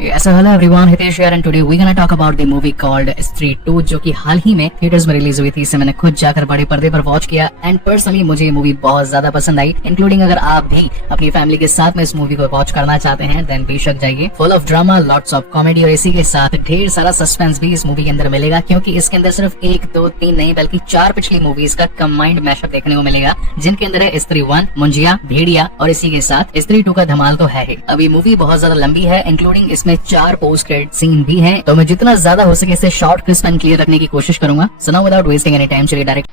Yes, hello everyone, Hitesh here and today we're gonna talk about the movie called स्त्री 2 जो कि हाल ही में theatres में रिलीज हुई थी। इसे मैंने खुद जाकर बड़े पर्दे पर वॉच किया एंड पर्सनली मुझे ये मूवी बहुत ज्यादा पसंद आई। इंक्लूडिंग अगर आप भी अपनी फैमिली के साथ में इस मूवी को वॉच करना चाहते हैं देन बेशक जाइए। Full of drama, lots of comedy और इसी के साथ ढेर सारा सस्पेंस भी इस मूवी के अंदर मिलेगा, क्योंकि इसके अंदर सिर्फ 1, 2, 3 नहीं बल्कि 4 पिछली मूवीज का कंबाइंड मैशअप देखने को मिलेगा, जिनके अंदर है स्त्री 1, मुंजिया, भेड़िया और इसी के साथ स्त्री 2 का धमाल तो है ही। अब ये मूवी बहुत ज्यादा लंबी है, इंक्लूडिंग इसमें 4 पोस्ट क्रेडिट सीन भी है, तो मैं जितना ज्यादा हो सके इसे शॉर्ट, क्रिस्प एंड क्लियर रखने की कोशिश करूंगा। So now without wasting any time चलिए डायरेक्ट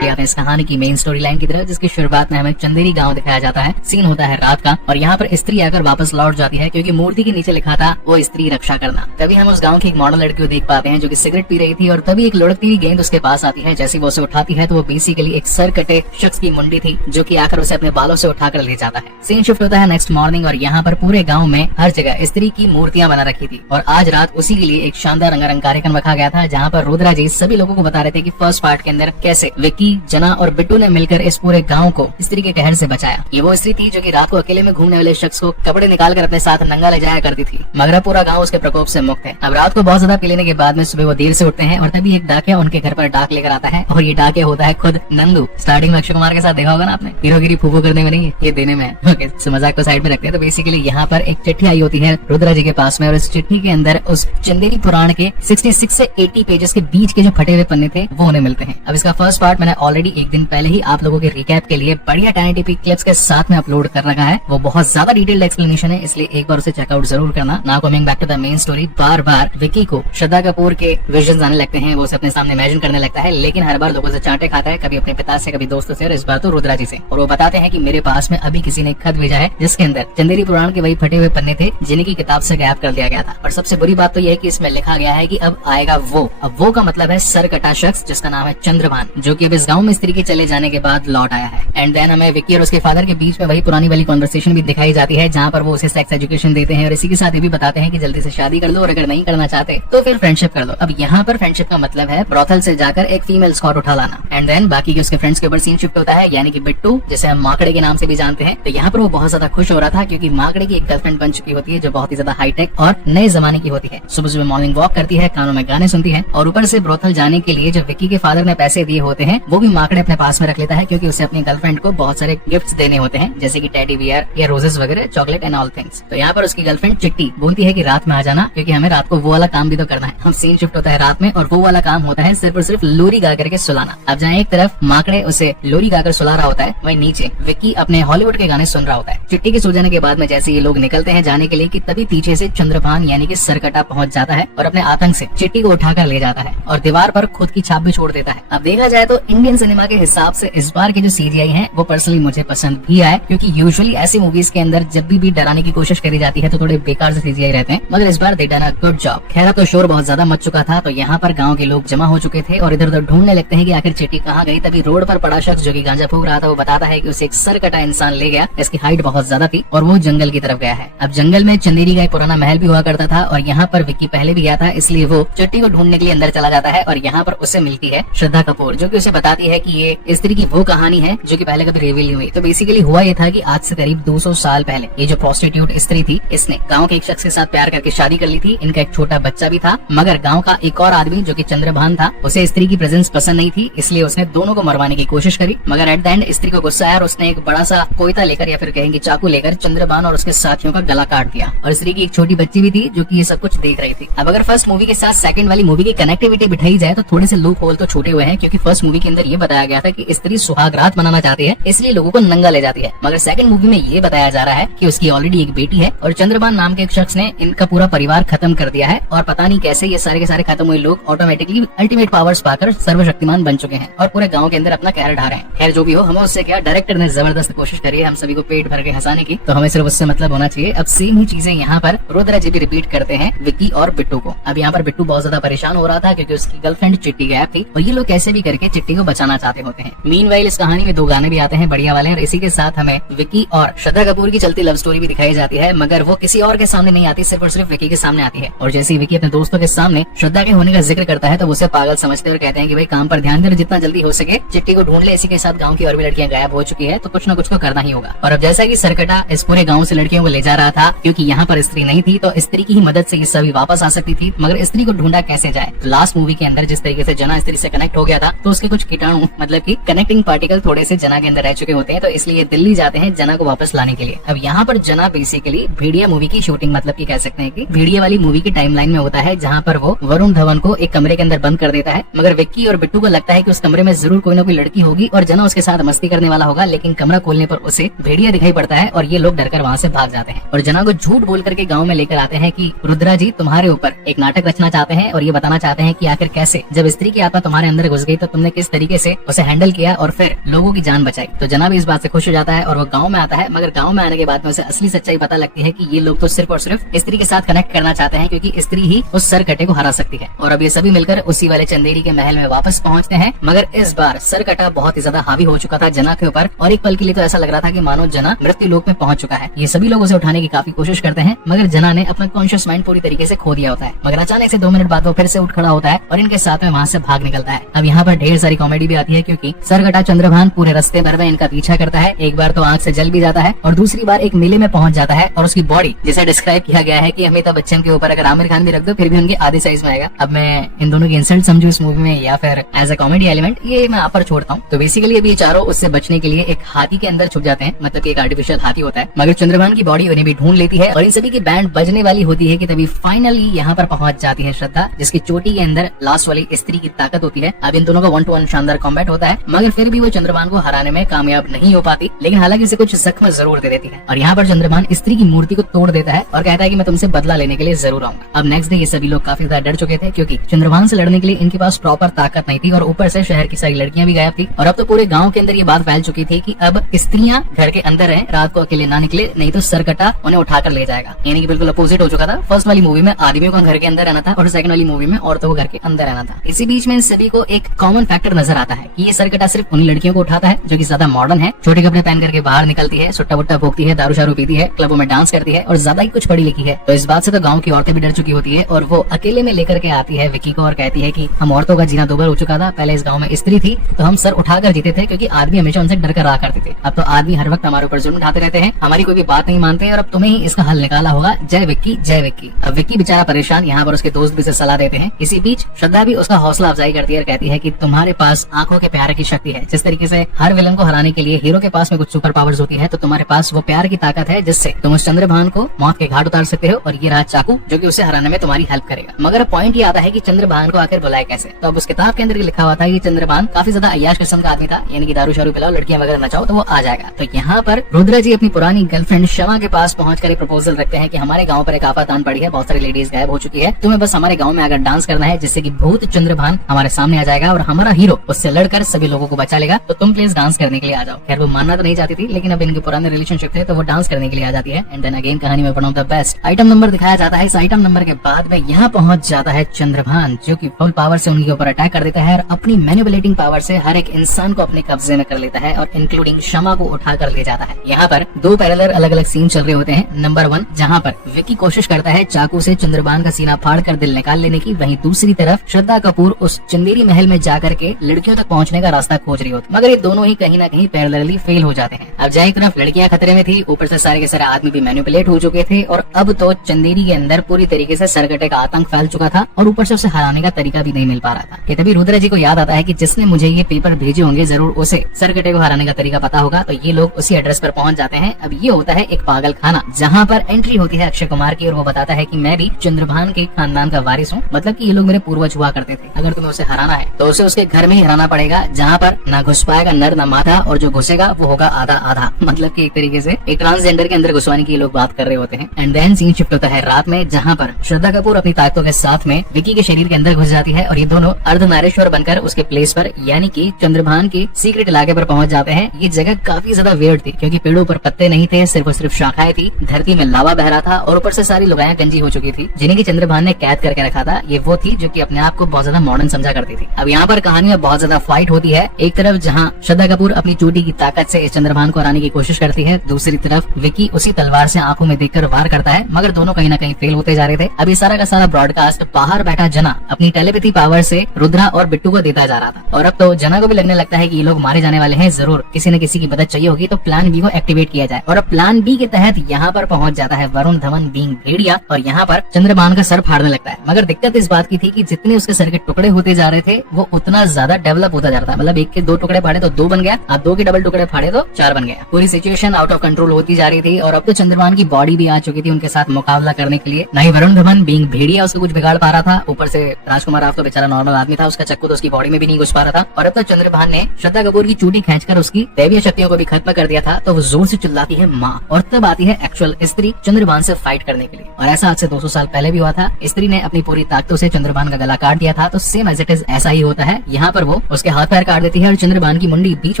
आते हैं इस कहानी की मेन स्टोरी लाइन की तरफ, जिसकी शुरुआत में हमें चंदेरी गांव दिखाया जाता है। सीन होता है रात का और यहाँ पर स्त्री आकर वापस लौट जाती है, क्योंकि मूर्ति के नीचे लिखा था वो स्त्री रक्षा करना। तभी हम उस गांव की एक मॉडल लड़की को देख पाते हैं जो कि सिगरेट पी रही थी और तभी एक लुढ़कती हुई गेंद उसके पास आती है। जैसे वो उसे उठाती है तो वो बेसिकली एक सर कटे शख्स की मुंडी थी जो कि आकर उसे अपने बालों से उठाकर ले जाता है। सीन शिफ्ट होता है नेक्स्ट मॉर्निंग और यहाँ पर पूरे गाँव में हर जगह स्त्री की मूर्तियां बना रखी थी और आज रात उसी के लिए एक शानदार रंगारंग कार्यक्रम रखा गया था, जहाँ पर रुद्रा जी सभी लोगों को बता रहे थे कि फर्स्ट पार्ट के अंदर कैसे विक्की, जना और बिट्टू ने मिलकर इस पूरे गांव को स्त्री के कहर से बचाया। ये वो स्त्री थी जो कि रात को अकेले में घूमने वाले शख्स को कपड़े निकाल कर अपने साथ नंगा ले जाया करती थी, मगर अब पूरा गांव उसके प्रकोप से मुक्त है। अब रात को बहुत ज्यादा पी लेने के बाद में सुबह वो देर से उठते हैं और तभी एक डाकिया उनके घर पर डाक लेकर आता है और ये डाकिया होता है खुद नंदू। स्टार्टिंग में अक्षय कुमार के साथ देखा होगा ना आपने, हीरोगिरी फूफू करने में नहीं, ये देने में है। ओके, so मजाक को साइड में रखते हैं। तो बेसिकली यहाँ पर एक चिट्ठी आई होती है रुद्रा जी के पास में और इस चिट्ठी के अंदर उस चंदेरी पुराण के 66 से 80 पेजेस के बीच के जो फटे हुए पन्ने थे वो उन्हें मिलते हैं। अब इसका फर्स्ट पार्ट मैंने ऑलरेडी एक दिन पहले ही आप लोगों के रिकैप के लिए बढ़िया 1080p क्लिप्स के साथ में अपलोड कर रखा है। वो बहुत ज्यादा डिटेल्ड एक्सप्लेनेशन है, इसलिए एक बार उसे चेकआउट जरूर करना। Now coming back to the main story, बार बार विक्की को श्रद्धा कपूर के विजन्स आने लगते हैं, वो उसे अपने सामने इमेजिन करने लगता है, लेकिन हर बार लोगों से चांटे खाता है, कभी अपने पिता से, कभी दोस्तों से और इस बार तो रुद्रा जी से। और वो बताते हैं कि मेरे पास में अभी किसी ने खत भेजा है जिसके अंदर चंदेरी पुराण के वही फटे हुए पन्ने थे जिनकी किताब से गायब कर दिया गया था। और सबसे बुरी बात तो यह है कि इसमें लिखा गया है कि अब आएगा वो। अब वो का मतलब है सर कटा शख्स जिसका नाम है चंद्रभान, जो कि अब इस गाँव में स्त्री के चले जाने के बाद लौट आया है। एंड देन हमें विक्की और उसके फादर के बीच में वही पुरानी वाली कॉन्वर्सेशन भी दिखाई जाती है, जहाँ पर वो उसे सेक्स एजुकेशन देते हैं और इसी के साथ ये भी बताते हैं कि जल्दी से शादी कर लो और अगर नहीं करना चाहते तो फिर फ्रेंडशिप कर लो। अब यहाँ पर फ्रेंडशिप का मतलब है ब्रोथल से जाकर एक फीमेल स्कॉट उठा लाना। एंड देन बाकी के उसके फ्रेंड्स के ऊपर सीन शिफ्ट होता है, यानी कि बिट्टू, जिसे हम माकड़े के नाम से भी जानते हैं। तो यहाँ पर वो बहुत ज्यादा खुश हो रहा था क्योंकि माकड़े की एक गर्लफ्रेंड बन चुकी होती है जो बहुत ही ज्यादा हाईटेक और नए जमाने की होती है। सुबह सुबह मॉर्निंग वॉक करती है, कानों में गाने सुनती है और ऊपर से ब्रोथल जाने के लिए जो विक्की के फादर ने पैसे दिए होते हैं वो भी माकड़े अपने पास में रख लेता है, क्योंकि उसे अपनी गर्लफ्रेंड को बहुत सारे गिफ्ट्स देने होते हैं, जैसे कि टेडी बियर या रोजेस वगैरह, चॉकलेट एंड ऑल थिंग्स। तो यहाँ पर उसकी गर्लफ्रेंड चिट्टी बोलती है कि रात में आ जाना, क्योंकि हमें रात को वो वाला काम भी तो करना है। हम सीन शिफ्ट होता है रात में और वो वाला काम होता है सिर्फ और सिर्फ लोरी गा करके सुलाना। अब जहाँ एक तरफ माकड़े उसे लोरी गाकर सुला रहा होता है, वहीं नीचे विक्की अपने हॉलीवुड के गाने सुन रहा होता है। चिट्टी के सो जाने के बाद में जैसे ये लोग निकलते हैं जाने के लिए कि तभी पीछे से चंद्रभान यानी कि सरकटा पहुंच जाता है और अपने आतंक से चिट्टी को उठाकर ले जाता है और दीवार पर खुद की छाप भी छोड़ देता है। अब देखा जाए तो इंडियन सिनेमा के हिसाब से इस बार के जो CGI है वो पर्सनली मुझे पसंद भी आए, क्योंकि यूजुअली ऐसी मूवीज के अंदर जब भी डराने की कोशिश करी जाती है तो थोड़े बेकार से CGI रहते हैं, मगर इस बार they done a good job. खैर अब तो शोर बहुत ज्यादा मच चुका था, तो यहाँ पर गाँव के लोग जमा हो चुके थे और इधर उधर ढूंढने लगते हैं कि आखिर चिट्टी कहाँ गई। तभी रोड पर पड़ा शख्स जो कि गांजा फूक रहा था वो बताता है कि उसे एक सर कटा इंसान ले गया, इसकी हाइट बहुत ज्यादा थी और वो जंगल की तरफ गया है। अब जंगल में चंदेरी का एक पुराना महल भी हुआ करता था और यहाँ पर विक्की पहले भी गया था, इसलिए वो चिट्टी को ढूंढने के लिए अंदर चला जाता है और यहाँ पर उसे मिलती है श्रद्धा कपूर, जो कि उसे बताती है कि ये स्त्री की वो कहानी है जो कि पहले कभी रिवील नहीं हुई। तो बेसिकली हुआ ये था कि आज से करीब 200 साल पहले ये जो प्रोस्टिट्यूट स्त्री थी इसने गांव के एक शख्स के साथ प्यार करके शादी कर ली थी। इनका एक छोटा बच्चा भी था, मगर गांव का एक और आदमी जो कि चंद्रभान था उसे स्त्री की प्रेजेंस पसंद नहीं थी, इसलिए उसने दोनों को मरवाने की कोशिश करी, मगर एट द एंड स्त्री को गुस्सा आया और उसने एक बड़ा सा कोयता लेकर या फिर कहेंगे चाकू लेकर चंद्रभान और उसके साथियों का गला काट दिया। और स्त्री की एक छोटी बच्ची भी थी जो कि ये सब कुछ देख रही थी। अब अगर फर्स्ट मूवी के साथ सेकंड वाली मूवी की कनेक्टिविटी बिठाई जाए तो थोड़े से लूप होल तो छूटे हुए हैं, क्योंकि फर्स्ट मूवी के अंदर ये बताया गया था कि स्त्री सुहाग रात मनाना चाहती है इसलिए लोगों को नंगा ले जाती है, मगर सेकंड मूवी में ये बताया जा रहा है कि उसकी ऑलरेडी एक बेटी है और चंद्रभान नाम के एक शख्स ने इनका पूरा परिवार खत्म कर दिया है और पता नहीं कैसे ये सारे के सारे खत्म हुए लोग ऑटोमेटिकली अल्टीमेट पावर्स पाकर सर्वशक्तिमान बन चुके हैं और पूरे गांव के अंदर अपना कहर ढा रहे हैं। खैर जो भी हो, हमें उससे क्या, डायरेक्टर ने जबरदस्त कोशिश करी है हम सभी को पेट भर के हंसाने की, तो हमें सिर्फ उससे मतलब होना चाहिए। अब सेम ही चीजें यहाँ पर रुद्रा जी भी रिपीट करते हैं विक्की और बिट्टू को। अब यहाँ पर बिट्टू बहुत ज्यादा परेशान हो रहा था क्योंकि उसकी गर्लफ्रेंड चिट्टी गायब थी और ये लोग कैसे भी करके चिट्टी को बचाना चाहते होते हैं। मीनवाइल इस कहानी में 2 गाने भी आते हैं बढ़िया वाले, और इसी के साथ हमें विक्की और श्रद्धा कपूर की चलती लव स्टोरी भी दिखाई जाती है, मगर वो किसी और के सामने नहीं आती, सिर्फ और सिर्फ विक्की के सामने आती है। और जैसे ही विक्की अपने दोस्तों के सामने श्रद्धा के होने का जिक्र करता है तो उसे पागल समझते और कहते हैं कि भाई काम पर ध्यान दे और जितना जल्दी हो सके चिट्टी को ढूंढ ले। इसी के साथ गाँव की और भी लड़कियां गायब हो चुकी है, तो कुछ न कुछ तो करना ही होगा। और अब जैसा कि सरकटा इस पूरे गाँव से लड़कियों को ले जा रहा था, क्योंकि यहाँ पर स्त्री नहीं थी, तो स्त्री की ही मदद से ये सभी वापस आ सकती थी, मगर स्त्री को ढूंढा कैसे जाए। तो लास्ट मूवी के अंदर जिस तरीके से जना स्त्री से कनेक्ट हो गया था, तो उसके कुछ कीटाणु मतलब कि कनेक्टिंग पार्टिकल थोड़े से जना के अंदर रह चुके होते हैं, तो इसलिए दिल्ली जाते हैं जना को वापस लाने के लिए। अब यहाँ पर जना बेसिकली भेड़िया मूवी की शूटिंग मतलब कि कह सकते हैं कि भेड़िया वाली मूवी की टाइमलाइन में होता है, जहाँ पर वो वरुण धवन को एक कमरे के अंदर बंद कर देता है, मगर विक्की और बिट्टू को लगता है कि उस कमरे में जरूर कोई ना कोई लड़की होगी और जना उसके साथ मस्ती करने वाला होगा, लेकिन कमरा खोलने पर उसे भेड़िया दिखाई पड़ता है और ये लोग डरकर वहाँ से भाग जाते हैं और जना को झूठ बोल करके गाँव में लेकर आते हैं कि रुद्रा जी तुम्हारे ऊपर एक नाटक रचना चाहते हैं और ये बताना चाहते हैं कि आखिर कैसे जब स्त्री की आत्मा तुम्हारे अंदर घुस गई तो तुमने किस तरीके से उसे हैंडल किया और फिर लोगों की जान बचाई। तो जना भी इस बात से खुश हो जाता है और वो गांव में आता है, मगर गांव में आने के बाद में उसे असली सच्चाई पता लगती है कि ये लोग तो सिर्फ और सिर्फ स्त्री के साथ कनेक्ट करना चाहते हैं, क्योंकि स्त्री ही उस सरकटे को हरा सकती है। और अब ये सभी मिलकर उसी वाले चंदेरी के महल में वापस पहुंचते हैं, मगर इस बार सरकटा बहुत ही ज्यादा हावी हो चुका था जना के ऊपर और एक पल के लिए तो ऐसा लग रहा था कि मानो जना मृत्यु लोक में पहुंच चुका है। ये सभी लोग उसे उठाने की काफी कोशिश करते हैं, मगर जना ने अपना कॉन्शियस माइंड पूरी तरीके से खो दिया होता है। मगर अचानक से 2 मिनट बाद वो फिर से उठ खड़ा होता है और इनके साथ में वहाँ से भाग निकलता है। अब यहाँ पर ढेर सारी कॉमेडी भी आती है, क्योंकि सरकटा चंद्रभान पूरे रास्ते भर में इनका पीछा करता है। एक बार तो आंख से जल भी जाता है और दूसरी बार एक मेले में पहुंच जाता है और उसकी बॉडी जिसे डिस्क्राइब किया गया है कि अमिताभ बच्चन के ऊपर अगर आमिर खान भी रख दो फिर भी उनके आधे साइज में आएगा। अब मैं इन दोनों की इंसल्ट समझू इस मूवी में या फिर एज अ कॉमेडी एलिमेंट, ये मैं आप पर छोड़ता हूँ। तो बेसिकली अभी ये चारों उससे बचने के लिए एक हाथी के अंदर छुप जाते हैं, मतलब कि एक आर्टिफिशियल हाथी होता है, मगर चंद्रभान की बॉडी उन्हें भी ढूंढ लेती है और इन सभी की बैंड बजने वाली होती है कि तभी फाइनली यहाँ पर पहुंच जाती है श्रद्धा, जिसकी चोटी के अंदर लास्ट वाली स्त्री की ताकत होती है। अब इन दोनों का 1-to-1 शानदार कॉम्बैट होता है, मगर फिर भी वो चंद्रभान को हराने में कामयाब नहीं हो पाती, लेकिन हालांकि इसे कुछ जख्म जरूर दे देती है। और यहाँ पर चंद्रभान स्त्री की मूर्ति को तोड़ देता है और कहता है कि मैं तुमसे बदला लेने के लिए जरूर आऊंगा। अब नेक्स्ट डे ये सभी लोग काफी ज्यादा डर चुके थे, क्योंकि चंद्रभान से लड़ने के लिए इनके पास प्रॉपर ताकत नहीं थी और ऊपर से शहर की सारी लड़कियां भी गायब थी। और अब तो पूरे गाँव के अंदर ये बात फैल चुकी थी कि अब स्त्रियां घर के अंदर रहें, रात को अकेले ना निकले, नहीं तो सरकटा उन्हें उठाकर ले जाएगा। यानी कि बिल्कुल अपोजिट हो चुका था। फर्स्ट वाली मूवी में आदमियों का घर के अंदर रहना था और सेकंड वाली मूवी में औरतों को घर के अंदर रहना था। इसी बीच में इन सभी को एक कॉमन फैक्टर नजर आता है कि ये सरकटा सिर्फ उन्हीं लड़कियों को उठाता है जो कि ज्यादा मॉडर्न है, छोटे कपड़े पहन करके बाहर निकलती है, सुट्टा वुट्टा भोगती है, दारू शारू पीती है, क्लबों में डांस करती है और ज्यादा ही कुछ पढ़ी लिखी है। तो इस बात से तो गाँव की औरतें भी डर चुकी होती है और वो अकेले में लेकर के आती है विक्की को और कहती है कि हम औरतों का जीना 2 बार हो चुका था, पहले इस गाँव में स्त्री थी तो हम सर उठाकर जीते थे, क्योंकि आदमी हमेशा उनसे डर कर रहा करते थे। अब तो आदमी हर वक्त हमारे ऊपर जुल्म उठाते रहते हैं, हमारी कोई भी बात नहीं मानते हैं और अब तुम्हें ही इसका हल निकाला होगा। जय विक्की, जय विक्की। अब विक्की बेचारा परेशान, यहाँ पर उसके दोस्त भी उसे सलाह देते हैं। इसी बीच श्रद्धा भी उसका हौसला अफजाई करती है और कहती है कि तुम्हारे पास आंखों के प्यार की शक्ति है। जिस तरीके से हर विलन को हराने के लिए हीरो के पास में कुछ सुपर पावर्स होती है, तो तुम्हारे पास वो प्यार की ताकत है जिससे तुम उस चंद्रभान को मौत के घाट उतार सकते हो और ये रहा चाकू जो कि उसे हराने में तुम्हारी हेल्प करेगा। मगर पॉइंट ये आता है कि चंद्रभान को आखिर बुलाए कैसे। तो अब उस किताब के अंदर लिखा हुआ था कि चंद्रभान काफी ज्यादा अय्याश किस्म का आदमी था, यानी कि दारू शारू पिलाओ, लड़कियां वगैरह नचाओ तो वो आ जाएगा। तो यहाँ पर रुद्रा जी अपनी पुरानी गर्लफ्रेंड शमा के पास पहुंचकर एक प्रपोजल रखते हैं कि हमारे गाँव पर एक आफत आन पड़ी है, बहुत सारी लेडीज गायब हो चुकी है, तुम्हें बस हमारे गाँव में आकर डांस करना है जिससे कि भूत चंद्रभान हमारे सामने आ जाएगा और हमारा हीरो उससे लड़कर सभी लोगों को बचा लेगा, तो तुम प्लीज डांस करने के लिए आ जाओ। खैर वो मानना तो नहीं चाहती थी, लेकिन अब इनके पुराने रिलेशनशिप थे तो वो डांस करने के लिए आ जाती है। एंड देन अगेन कहानी में one of the best item number दिखाया जाता है। इस आइटम नंबर के बाद में यहाँ पहुंच जाता है चंद्रभान, जो कि फुल पावर से उनके ऊपर अटैक कर देता है और अपनी मैनिपुलेटिंग पावर से हर एक इंसान को अपने कब्जे में कर लेता है और इंक्लूडिंग शमा को उठा कर ले जाता है। यहाँ पर 2 पैरेलल अलग अलग सीन चल रहे होते हैं। नंबर 1 जहाँ पर विक्की कोशिश करता है चाकू से चंद्रभान का सीना फाड़ कर दिल निकाल लेने की, वहीं दूसरी तरफ श्रद्धा कपूर उस चंदेरी महल में जाकर के लड़कियों तक पहुंचने का रास्ता खोज रही होती, मगर ये दोनों ही कहीं ना कहीं पैरेलली फेल हो जाते हैं। अब जहाँ तरफ लड़कियां खतरे में थी, ऊपर से सारे के सारे आदमी भी मैनिपुलेट हो चुके थे और अब तो चंदेरी के अंदर पूरी तरीके से सरकटे का आतंक फैल चुका था और ऊपर से उसे हराने का तरीका भी नहीं मिल पा रहा था। कि तभी रुद्रा जी को याद आता है कि जिसने मुझे ये पेपर भेजे होंगे जरूर उसे सरकटे को हराने का तरीका पता होगा। तो ये लोग उसी एड्रेस पर पहुंच जाते हैं। अब ये होता है एक पागल खाना, जहाँ पर एंट्री होती है अक्षय कुमार की और वो बताता है कि मैं भी चंद्रभान के खानदान का वारिस हूँ, मतलब कि ये लोग मेरे पूर्वज हुआ करते थे। अगर तुम्हें उसे हराना है तो उसे उसके घर में ही हराना पड़ेगा, जहाँ पर ना घुस पाएगा नर ना मादा, और जो घुसेगा वो होगा आधा आधा। मतलब कि एक तरीके से एक ट्रांसजेंडर के अंदर घुसवाने की ये लोग बात कर रहे होते हैं। एंड देन सीन शिफ्ट होता है रात में, जहाँ पर श्रद्धा कपूर अपनी ताकतों के साथ में विक्की के शरीर के अंदर घुस जाती है और ये दोनों अर्धनारीश्वर बनकर उसके प्लेस पर यानी कि चंद्रभान के सीक्रेट इलाके पर पहुंच जाते हैं। ये जगह काफी ज्यादा वियर्ड थी, क्योंकि पेड़ों पर पत्ते नहीं थे, सिर्फ और सिर्फ शाखाएं थी, धरती में लावा बह रहा था और ऊपर से सारी लुगाइयां गंजी हो चुकी थी, जिन्हें की चंद्रभान ने कैद करके रखा था। ये वो थी जो कि अपने आप को बहुत ज्यादा मॉडर्न समझा करती थी। अब यहाँ पर कहानी में बहुत बहुत ज्यादा फाइट होती है। एक तरफ जहाँ श्रद्धा कपूर अपनी चोटी की ताकत से इस चंद्रभान को हराने की कोशिश करती है, दूसरी तरफ विक्की उसी तलवार से आंखों में देखकर वार करता है, मगर दोनों कहीं ना कहीं फेल होते जा रहे थे। अब ये सारा का सारा ब्रॉडकास्ट बाहर बैठा जना अपनी टेलीपैथी पावर से रुद्रा और बिट्टू को देता जा रहा था, और अब तो जना को भी लगने लगता है कि ये लोग मारे जाने वाले हैं, जरूर किसी न किसी की मदद चाहिए होगी, तो प्लान बी को एक्टिवेट किया जाए। और अब प्लान बी के तहत यहाँ पर पहुंच जाता है वरुण धवन बीइंग भेड़िया, और यहाँ पर चंद्रभान का सर फाड़ने लगता है। मगर दिक्कत इस बात की थी कि जितने उसके सर के टुकड़े होते जा रहे थे वो उतना ज्यादा डेवलप होता जा रहा था। मतलब एक के 2 टुकड़े फाड़े तो 2 बन गया, अब 2 के डबल टुकड़े फाड़े तो 4 बन गया। पूरी सिचुएशन आउट ऑफ कंट्रोल होती जा रही थी, और अब तो चंद्रभान की बॉडी भी आ चुकी थी उनके साथ मुकाबला करने के लिए। नहीं वरुण धवन बीइंग भेड़िया उसको कुछ बिगाड़ पा रहा था, ऊपर से राजकुमार राव तो बेचारा नॉर्मल आदमी था, उसका चक्कू तो उसकी बॉडी में भी नहीं घुस पा रहा था। और अब तो चंद्रभान ने श्रद्धा कपूर की चूड़ी खींचकर उसकी दैवीय शक्तियों को भी खत्म कर दिया था, तो वो जोर से चिल्लाती है माँ, और तब आती है एक्चुअल स्त्री चंद्रभान से फाइट करने के लिए। और ऐसा आज से 200 साल पहले भी हुआ था। स्त्री ने अपनी पूरी ताकतों से चंद्रभान का गला काट दिया था, तो सेम एज इट इज ऐसा ही होता है। यहाँ पर वो उसके हाथ पैर काट देती है और चंद्रभान की मुंडी बीच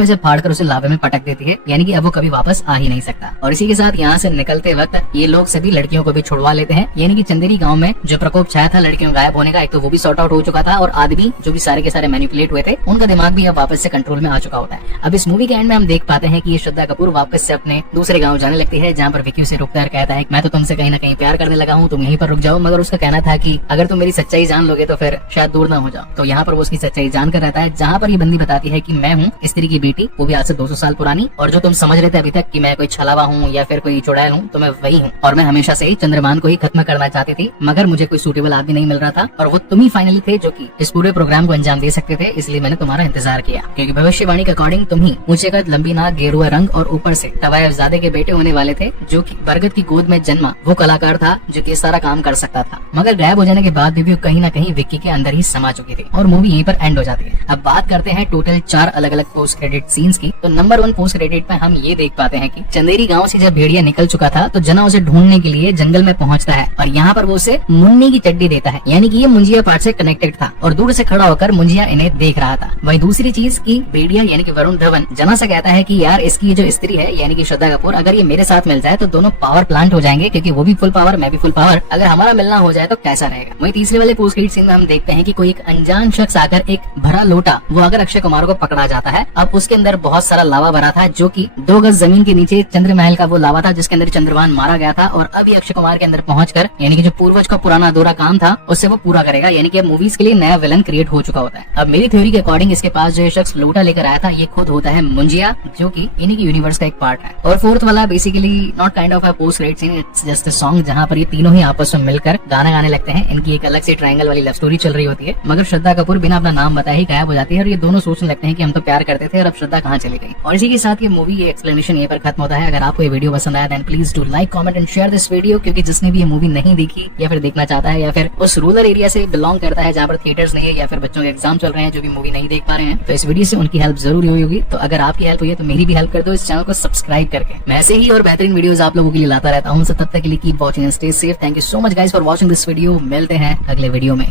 में से फाड़कर उसे लावे में पटक देती है, यानी कि अब वो कभी वापस आ ही नहीं सकता। और इसी के साथ यहाँ से निकलते वक्त ये लोग सभी लड़कियों को भी छुड़वा लेते हैं, यानी कि चंदेरी गांव में जो प्रकोप छाया था लड़कियों गायब होने का, एक तो वो भी सॉर्ट आउट हो चुका था, और आदमी जो भी सारे के सारे मैनिपुलेट हुए थे उनका दिमाग भी अब वापस से कंट्रोल में आ चुका होता है। अब इस मूवी के एंड में हम देख पाते हैं कि ये श्रद्धा कपूर वापस से अपने दूसरे गाँव जाने लगती है, जहाँ पर विक्की उसे रुककर कहता है मैं तो तुमसे कहीं ना कहीं प्यार करने लगा हूँ, तुम यहीं पर रुक जाओ। मगर उसका कहना था कि अगर तुम मेरी सच्चाई जान लोगे तो फिर शायद दूर ना हो जाओ। तो यहाँ पर वो उसकी सच्चाई जानकर रहता है, जहाँ पर ये बंदी बताती है कि मैं हूँ स्त्री की बेटी, वो भी आज से 200 साल पुरानी, और जो तुम समझ रहे थे अभी तक कि मैं कोई छलावा हूँ या फिर कोई चुड़ैल हूँ, तो मैं वही हूँ, और मैं हमेशा से ही चंद्रभान को ही खत्म करना चाहती थी, मगर मुझे कोई सूटेबल आदमी नहीं मिल रहा था, और वो तुम ही फाइनली थे जो कि इस पूरे प्रोग्राम को अंजाम दे सकते थे, इसलिए मैंने तुम्हारा इंतजार किया, क्योंकि भविष्यवाणी के अकॉर्डिंग तुम ही ऊंचे कद लंबी नाक गेरुआ रंग और ऊपर से तवायफजादे के बेटे होने वाले थे, जो कि बरगद की गोद में जन्मा वो कलाकार था जो कि सारा काम कर सकता था। मगर गायब हो जाने के बाद भी कहीं ना कहीं विक्की के अंदर ही समा चुकी थी, और मूवी यहीं पर एंड हो जाती है। अब बात करते हैं टोटल 4 अलग अलग पोस्ट क्रेडिट सीन्स की। तो नंबर 1 पोस्ट क्रेडिट में हम ये देख पाते हैं कि चंदेरी गांव से जब भेड़िया निकल चुका था तो जना उसे ढूंढने के लिए जंगल में पहुंचता है, और यहाँ पर वो उसे मुन्नी की चड्डी देता है, यानी कि ये मुंजिया पार्ट से कनेक्टेड था, और दूर से खड़ा होकर मुंजिया इन्हें देख रहा था। वही दूसरी चीज की भेड़िया यानी कि वरुण धवन जना से कहता है कि यार इसकी जो स्त्री है यानी कि श्रद्धा कपूर, अगर ये मेरे साथ मिल जाए तो दोनों पावर प्लांट हो जाएंगे, क्योंकि वो भी फुल पावर मैं भी फुल पावर, अगर हमारा मिलना हो जाए तो कैसा रहेगा। वही तीसरे वाले पोस्ट क्रेडिट सीन में हम देखते हैं कि कोई एक अनजान शख्स आकर एक भरा लोटा वो अगर अक्षय कुमार को पकड़ा जाता है। अब उसके अंदर बहुत सारा लावा भरा था, जो कि 2 गज जमीन के नीचे चंद्र महल का वो लावा था जिसके अंदर चंद्रभान मारा गया था, और अब ये अक्षय कुमार के अंदर पहुंचकर यानी कि जो पूर्वज का पुराना अधूरा काम था उससे वो पूरा करेगा, यानी कि अब मूवीज के लिए नया विलन क्रिएट हो चुका होता है। अब मेरी थ्योरी के अकॉर्डिंग इसके पास जो ये शख्स लोटा लेकर आया था ये खुद होता है मुंजिया, जो कि इन्हीं की यूनिवर्स का एक पार्ट है। और फोर्थ वाला basically not kind of a post credit scene, it's just a song, जहां पर ये तीनों ही आपस में मिलकर गाना गाने लगते हैं। इनकी एक अलग से ट्रायंगल वाली लव स्टोरी चल रही होती है, मगर श्रद्धा कपूर बिना अपना नाम बताए ही गायब हो जाती है, और ये दोनों सोचने लगते हैं कि हम तो प्यार करते थे और अब श्रद्धा कहाँ चली गई। और इसी के साथ ये मूवी ये एक्सप्लेनेशन यहीं पर खत्म होता है। अगर आपको ये वीडियो पसंद आया then please do like, comment and share this video, क्योंकि जिसने भी ये मूवी नहीं देखी या फिर देखना चाहता है या फिर उस रूरल एरिया से बिलोंग करता है जहाँ पर थिएटर्स नहीं है या फिर बच्चों के एग्जाम चल रहे हैं जो भी मूवी नहीं देख पा रहे हैं, तो इस वीडियो से उनकी हेल्प जरूर हुई होगी। तो अगर आपकी हेल्प हुई है तो मेरी भी हेल्प कर दो इस चैनल को सब्सक्राइब करके। मैं ऐसे ही और बेहतरीन वीडियोस आप लोगों के लिए लाता रहता हूँ, तब तक के लिए keep watching and stay safe. Thank you so much guys for watching this video. मिलते हैं अगले वीडियो में।